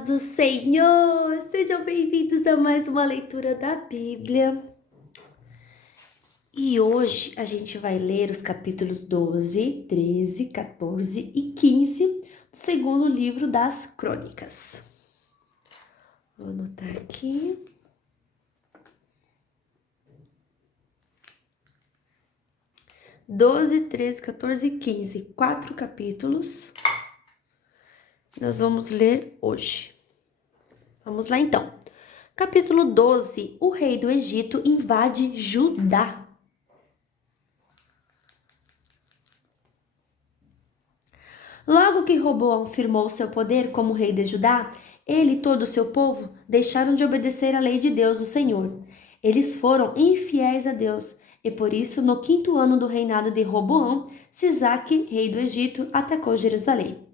paz do Senhor! Sejam bem-vindos a mais uma leitura da Bíblia. E hoje a gente vai ler os capítulos 12, 13, 14 e 15 do segundo livro das Crônicas. Vou anotar aqui. Doze, 13, 14 e 15, 4 capítulos. Nós vamos ler hoje. Vamos lá então. Capítulo 12. O rei do Egito invade Judá. Logo que Roboão firmou seu poder como rei de Judá, ele e todo o seu povo deixaram de obedecer à lei de Deus, o Senhor. Eles foram infiéis a Deus, e por isso, no 5º ano do reinado de Roboão, Sisaque, rei do Egito, atacou Jerusalém.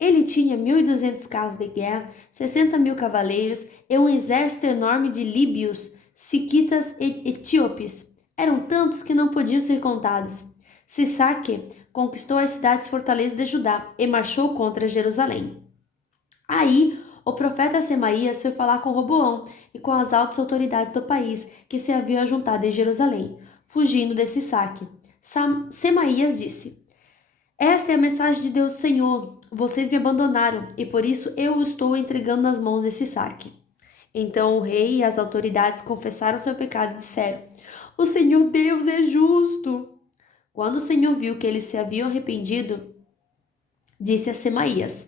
Ele tinha 1.200 carros de guerra, 60.000 cavaleiros e um exército enorme de líbios, siquitas e etíopes. Eram tantos que não podiam ser contados. Sisaque conquistou as cidades fortalezas de Judá e marchou contra Jerusalém. Aí, o profeta Semaías foi falar com Roboão e com as altas autoridades do país que se haviam juntado em Jerusalém, fugindo de Sisaque. Semaías disse: Esta é a mensagem de Deus, Senhor. Vocês me abandonaram e por isso eu o estou entregando nas mãos de Sisaque. Então o rei e as autoridades confessaram seu pecado e disseram: O Senhor Deus é justo. Quando o Senhor viu que eles se haviam arrependido, disse a Semaías: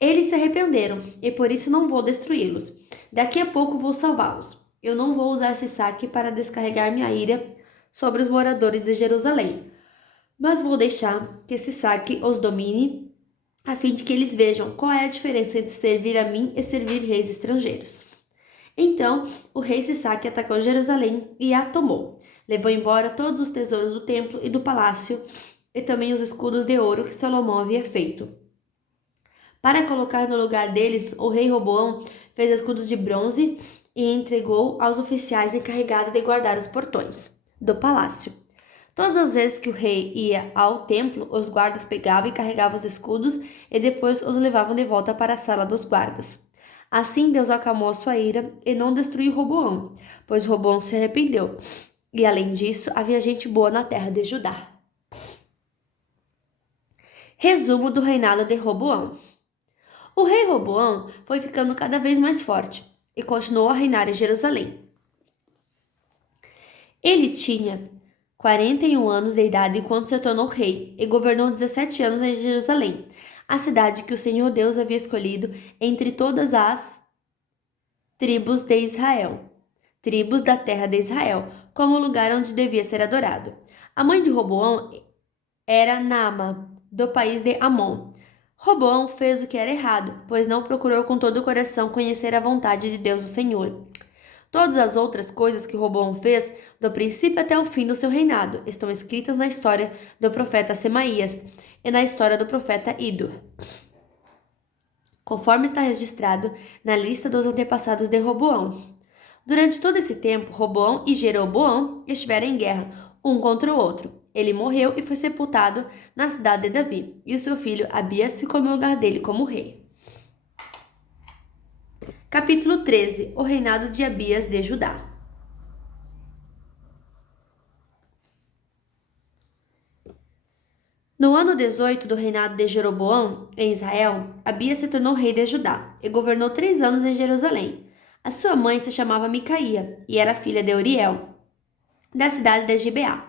Eles se arrependeram e por isso não vou destruí-los. Daqui a pouco vou salvá-los. Eu não vou usar Sisaque para descarregar minha ira sobre os moradores de Jerusalém, mas vou deixar que Sisaque os domine, a fim de que eles vejam qual é a diferença entre servir a mim e servir reis estrangeiros. Então o rei Sisaque atacou Jerusalém e a tomou. Levou embora todos os tesouros do templo e do palácio e também os escudos de ouro que Salomão havia feito. Para colocar no lugar deles, o rei Roboão fez escudos de bronze e entregou aos oficiais encarregados de guardar os portões do palácio. Todas as vezes que o rei ia ao templo, os guardas pegavam e carregavam os escudos e depois os levavam de volta para a sala dos guardas. Assim Deus acalmou sua ira e não destruiu Roboão, pois Roboão se arrependeu. E além disso, havia gente boa na terra de Judá. Resumo do reinado de Roboão. O rei Roboão foi ficando cada vez mais forte e continuou a reinar em Jerusalém. Ele tinha 41 anos de idade quando se tornou rei e governou 17 anos em Jerusalém, a cidade que o Senhor Deus havia escolhido entre todas as tribos de Israel, tribos da terra de Israel, como o lugar onde devia ser adorado. A mãe de Roboão era Naama, do país de Amon. Roboão fez o que era errado, pois não procurou com todo o coração conhecer a vontade de Deus, o Senhor. Todas as outras coisas que Roboão fez, do princípio até o fim do seu reinado, estão escritas na história do profeta Semaías e na história do profeta Ido, conforme está registrado na lista dos antepassados de Roboão. Durante todo esse tempo, Roboão e Jeroboão estiveram em guerra, um contra o outro. Ele morreu e foi sepultado na cidade de Davi, e o seu filho Abias ficou no lugar dele como rei. Capítulo 13. O reinado de Abias de Judá. No ano 18 do reinado de Jeroboão, em Israel, Abias se tornou rei de Judá e governou 3 anos em Jerusalém. A sua mãe se chamava Micaía e era filha de Uriel, da cidade de Gibeá.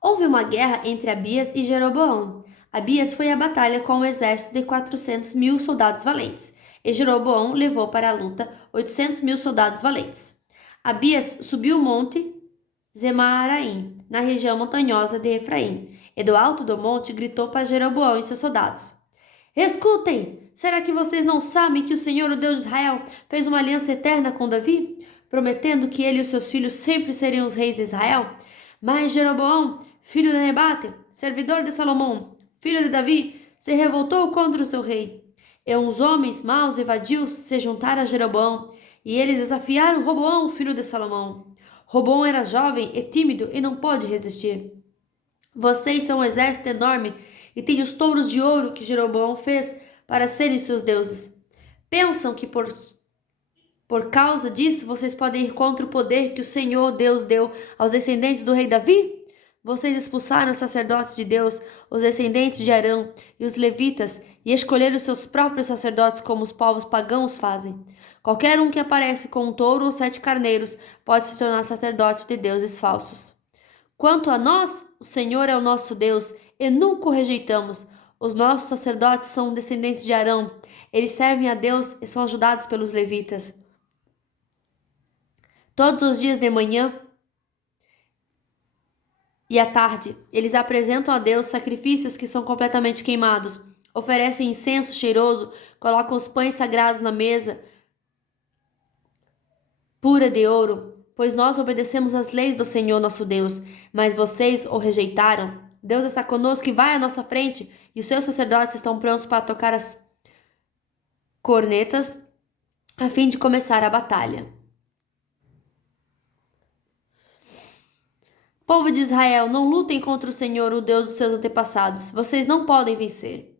Houve uma guerra entre Abias e Jeroboão. Abias foi à batalha com um exército de 400.000 soldados valentes, e Jeroboão levou para a luta 800.000 soldados valentes. Abias subiu o monte Zemaraim, na região montanhosa de Efraim, e do alto do monte gritou para Jeroboão e seus soldados: Escutem! Será que vocês não sabem que o Senhor, o Deus de Israel, fez uma aliança eterna com Davi, prometendo que ele e os seus filhos sempre seriam os reis de Israel? Mas Jeroboão, filho de Nebate, servidor de Salomão, filho de Davi, se revoltou contra o seu rei. E uns homens maus e vadios se juntaram a Jeroboão, e eles desafiaram Roboão, filho de Salomão. Roboão era jovem e tímido e não pôde resistir. Vocês são um exército enorme e têm os touros de ouro que Jeroboão fez para serem seus deuses. Pensam que por causa disso vocês podem ir contra o poder que o Senhor Deus deu aos descendentes do rei Davi? Vocês expulsaram os sacerdotes de Deus, os descendentes de Arão e os levitas, e escolheram seus próprios sacerdotes como os povos pagãos fazem. Qualquer um que aparece com um touro ou 7 carneiros pode se tornar sacerdote de deuses falsos. Quanto a nós, o Senhor é o nosso Deus, e nunca o rejeitamos. Os nossos sacerdotes são descendentes de Arão. Eles servem a Deus e são ajudados pelos levitas. Todos os dias de manhã e à tarde, eles apresentam a Deus sacrifícios que são completamente queimados, oferecem incenso cheiroso, colocam os pães sagrados na mesa pura de ouro, pois nós obedecemos às leis do Senhor nosso Deus, mas vocês o rejeitaram. Deus está conosco e vai à nossa frente, e os seus sacerdotes estão prontos para tocar as cornetas a fim de começar a batalha. Povo de Israel, não lutem contra o Senhor, o Deus dos seus antepassados. Vocês não podem vencer.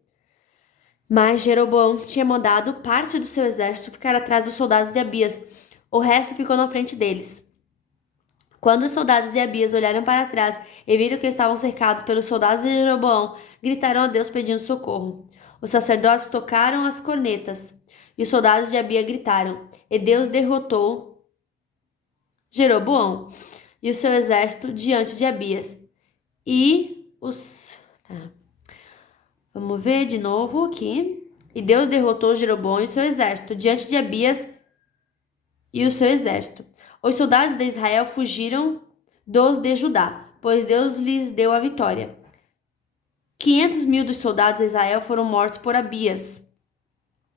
Mas Jeroboão tinha mandado parte do seu exército ficar atrás dos soldados de Abias. O resto ficou na frente deles. Quando os soldados de Abias olharam para trás e viram que estavam cercados pelos soldados de Jeroboão, gritaram a Deus pedindo socorro. Os sacerdotes tocaram as cornetas e os soldados de Abias gritaram, e Deus derrotou Jeroboão e o seu exército diante de Abias. Vamos ver de novo aqui. E Deus derrotou Jeroboão e o seu exército diante de Abias e o seu exército. Os soldados de Israel fugiram dos de Judá, pois Deus lhes deu a vitória. 500.000 dos soldados de Israel foram mortos por Abias.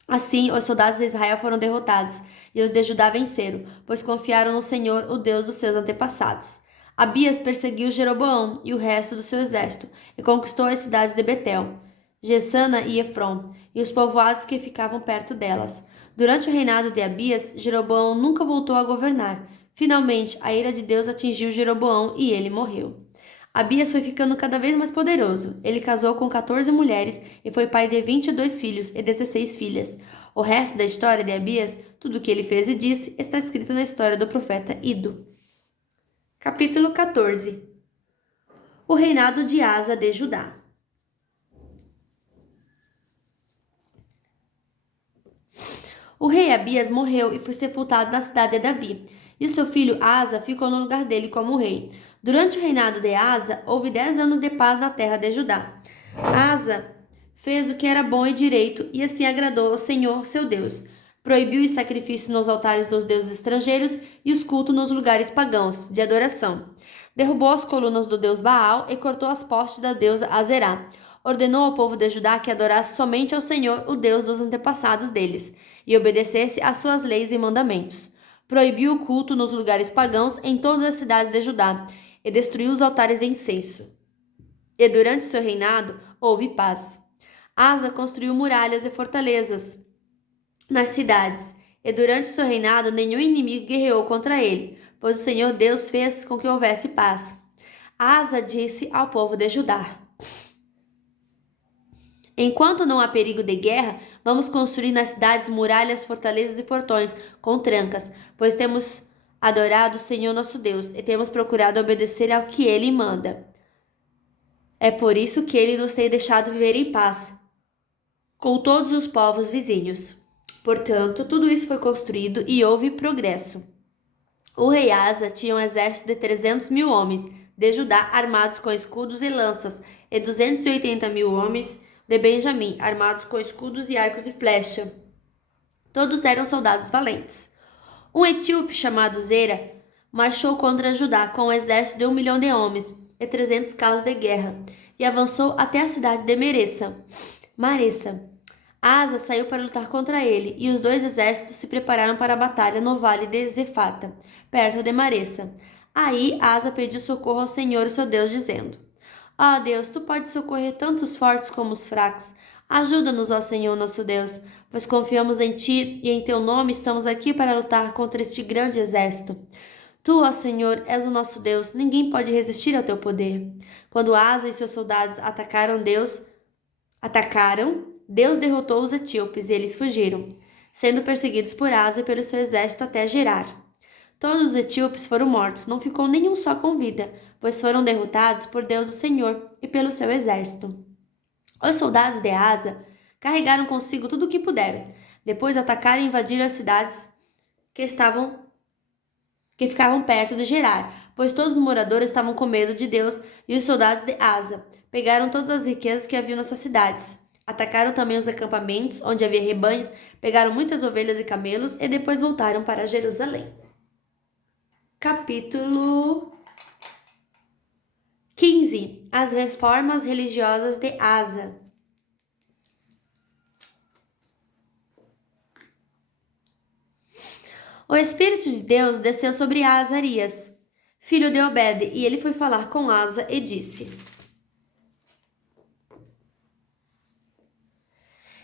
Assim, os soldados de Israel foram derrotados, e os de Judá venceram, pois confiaram no Senhor, o Deus dos seus antepassados. Abias perseguiu Jeroboão e o resto do seu exército, e conquistou as cidades de Betel, Jessana e Efron, e os povoados que ficavam perto delas. Durante o reinado de Abias, Jeroboão nunca voltou a governar. Finalmente, a ira de Deus atingiu Jeroboão e ele morreu. Abias foi ficando cada vez mais poderoso. Ele casou com 14 mulheres e foi pai de 22 filhos e 16 filhas. O resto da história de Abias, tudo o que ele fez e disse, está escrito na história do profeta Ido. Capítulo 14. O reinado de Asa de Judá. O rei Abias morreu e foi sepultado na cidade de Davi, e o seu filho Asa ficou no lugar dele como rei. Durante o reinado de Asa, houve 10 anos de paz na terra de Judá. Asa fez o que era bom e direito, e assim agradou ao Senhor, seu Deus. Proibiu os sacrifícios nos altares dos deuses estrangeiros e os cultos nos lugares pagãos de adoração. Derrubou as colunas do deus Baal e cortou as postes da deusa Azerá. Ordenou ao povo de Judá que adorasse somente ao Senhor, o Deus dos antepassados deles, e obedecesse às suas leis e mandamentos. Proibiu o culto nos lugares pagãos em todas as cidades de Judá, e destruiu os altares de incenso. E durante seu reinado houve paz. Asa construiu muralhas e fortalezas nas cidades, e durante seu reinado nenhum inimigo guerreou contra ele, pois o Senhor Deus fez com que houvesse paz. Asa disse ao povo de Judá: enquanto não há perigo de guerra, vamos construir nas cidades muralhas, fortalezas e portões com trancas, pois temos adorado o Senhor nosso Deus e temos procurado obedecer ao que Ele manda. É por isso que Ele nos tem deixado viver em paz com todos os povos vizinhos. Portanto, tudo isso foi construído e houve progresso. O rei Asa tinha um exército de 300.000 homens de Judá armados com escudos e lanças, e 280.000 homens de Benjamim armados com escudos e arcos e flecha. Todos eram soldados valentes. Um etíope chamado Zera marchou contra Judá com um exército de 1 milhão de homens e 300 carros de guerra, e avançou até a cidade de Maressa. Asa saiu para lutar contra ele, e os dois exércitos se prepararam para a batalha no vale de Zefata, perto de Maressa. Aí Asa pediu socorro ao Senhor, seu Deus, dizendo: ó Deus, tu podes socorrer tanto os fortes como os fracos. Ajuda-nos, ó Senhor, nosso Deus, pois confiamos em ti e em teu nome estamos aqui para lutar contra este grande exército. Tu, ó Senhor, és o nosso Deus, ninguém pode resistir ao teu poder. Quando Asa e seus soldados atacaram, Deus derrotou os etíopes e eles fugiram, sendo perseguidos por Asa e pelo seu exército até Gerar. Todos os etíopes foram mortos, não ficou nenhum só com vida, pois foram derrotados por Deus o Senhor e pelo seu exército. Os soldados de Asa carregaram consigo tudo o que puderam. Depois atacaram e invadiram as cidades que ficavam perto de Gerar, pois todos os moradores estavam com medo de Deus, e os soldados de Asa pegaram todas as riquezas que haviam nessas cidades. Atacaram também os acampamentos onde havia rebanhos, pegaram muitas ovelhas e camelos e depois voltaram para Jerusalém. Capítulo 15. As reformas religiosas de Asa. O Espírito de Deus desceu sobre Azarias, filho de Obed, e ele foi falar com Asa e disse: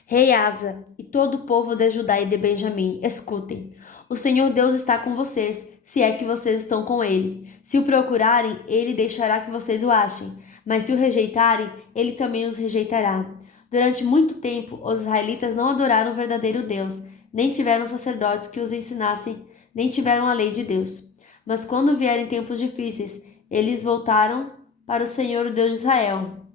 Rei Asa e todo o povo de Judá e de Benjamim, escutem. O Senhor Deus está com vocês, se é que vocês estão com ele. Se o procurarem, ele deixará que vocês o achem, mas se o rejeitarem, ele também os rejeitará. Durante muito tempo, os israelitas não adoraram o verdadeiro Deus, nem tiveram sacerdotes que os ensinassem, nem tiveram a lei de Deus. Mas quando vierem tempos difíceis, eles voltaram para o Senhor, o Deus de Israel.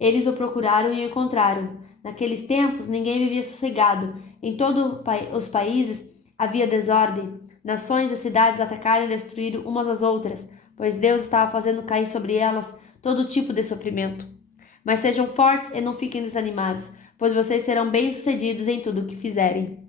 Eles o procuraram e o encontraram. Naqueles tempos, ninguém vivia sossegado. Em todos os países havia desordem. Nações e cidades atacaram e destruíram umas às outras, pois Deus estava fazendo cair sobre elas todo tipo de sofrimento. Mas sejam fortes e não fiquem desanimados, pois vocês serão bem-sucedidos em tudo o que fizerem.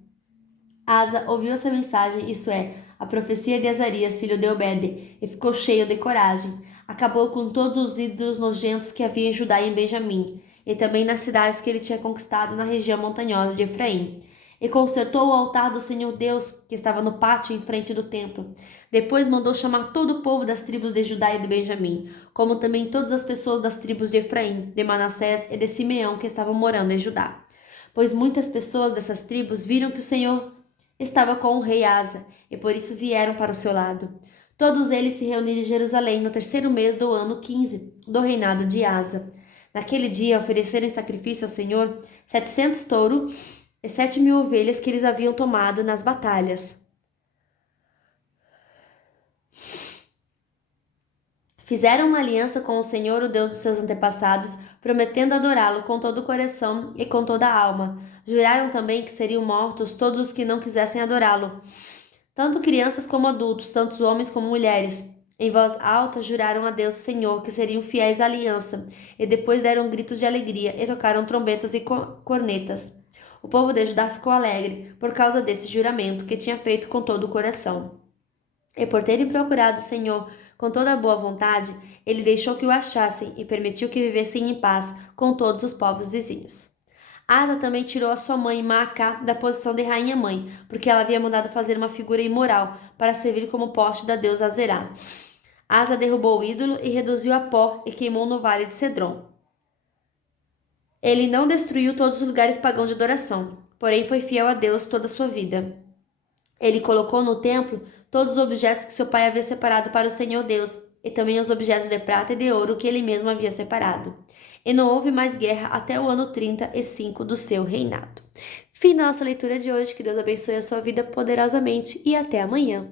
Asa ouviu essa mensagem, isto é, a profecia de Azarias, filho de Obed, e ficou cheio de coragem. Acabou com todos os ídolos nojentos que havia em Judá e em Benjamim, e também nas cidades que ele tinha conquistado na região montanhosa de Efraim. E consertou o altar do Senhor Deus, que estava no pátio em frente do templo. Depois mandou chamar todo o povo das tribos de Judá e de Benjamim, como também todas as pessoas das tribos de Efraim, de Manassés e de Simeão que estavam morando em Judá. Pois muitas pessoas dessas tribos viram que o Senhor estava com o rei Asa, e por isso vieram para o seu lado. Todos eles se reuniram em Jerusalém no 3º mês do ano 15 do reinado de Asa. Naquele dia ofereceram em sacrifício ao Senhor 700 touros e 7.000 ovelhas que eles haviam tomado nas batalhas. Fizeram uma aliança com o Senhor, o Deus dos seus antepassados, prometendo adorá-lo com todo o coração e com toda a alma. Juraram também que seriam mortos todos os que não quisessem adorá-lo, tanto crianças como adultos, tanto homens como mulheres. Em voz alta juraram a Deus, Senhor, que seriam fiéis à aliança, e depois deram gritos de alegria e tocaram trombetas e cornetas. O povo de Judá ficou alegre por causa desse juramento que tinha feito com todo o coração. E por terem procurado o Senhor com toda a boa vontade, ele deixou que o achassem e permitiu que vivessem em paz com todos os povos vizinhos. Asa também tirou a sua mãe Maacá da posição de rainha-mãe, porque ela havia mandado fazer uma figura imoral para servir como poste da deusa Azerá. Asa derrubou o ídolo e reduziu a pó e queimou no vale de Cedron. Ele não destruiu todos os lugares pagãos de adoração, porém foi fiel a Deus toda a sua vida. Ele colocou no templo todos os objetos que seu pai havia separado para o Senhor Deus, e também os objetos de prata e de ouro que ele mesmo havia separado. E não houve mais guerra até o ano 35 do seu reinado. Fim da nossa leitura de hoje. Que Deus abençoe a sua vida poderosamente e até amanhã.